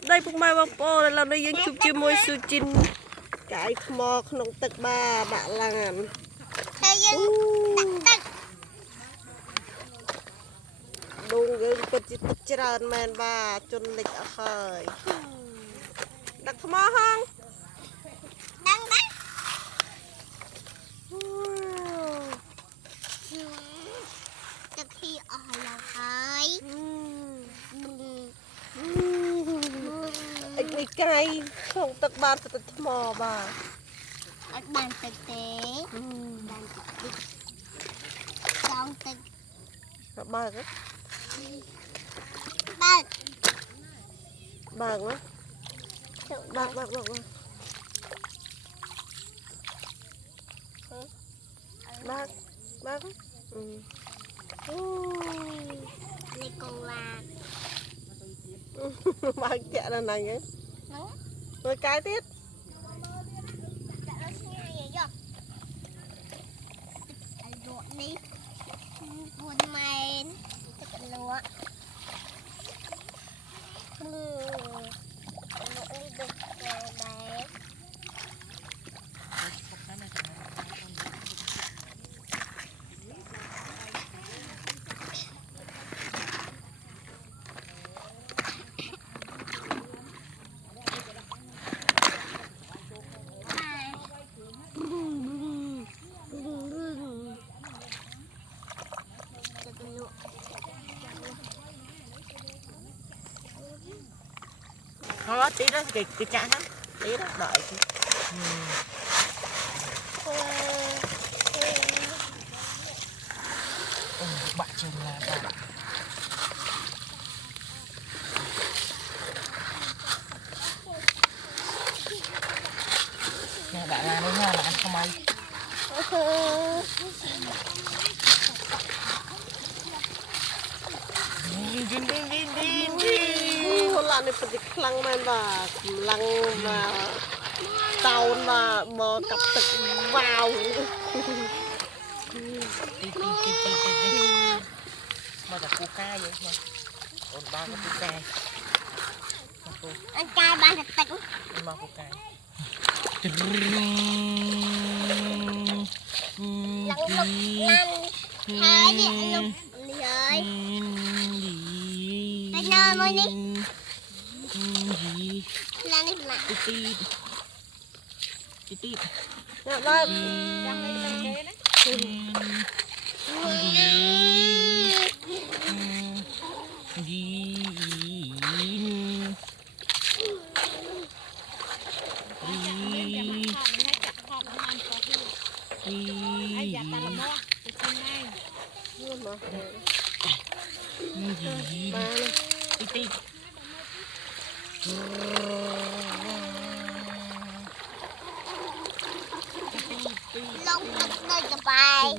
đây phúc mai bọc bò là đây dân chụp chia môi su chín cái mò nông tật ba bạn làm đúng cái bật chỉ tật tràn men ba chôn lịch ở khơi đặt mò hăng đang khi ở là hơi anh cái không tật ba tật mò ba bàn thực tế bàn thực tế trong thực ba cái bàn ba quá ba này còn là ba chạ là này ấy rồi cái tiếp đi buồn mày thật lúa lúa đi được đấy nó tí đó cái chả lắm tí đó đợi chứ bạn chừng là bạn nhà bạn làm đấy nha bạn không ai là này phải khăng men và lăng và tàu và bò cặp tực vào mà là cu ca vậy mà ổn ba cái cu ca anh trai ban thật tịnh mà cu ca lăng lục lăng hai điện lục rồi anh ơi mới đi lăng đi lại tí dạ đây lông thật nơi cho bài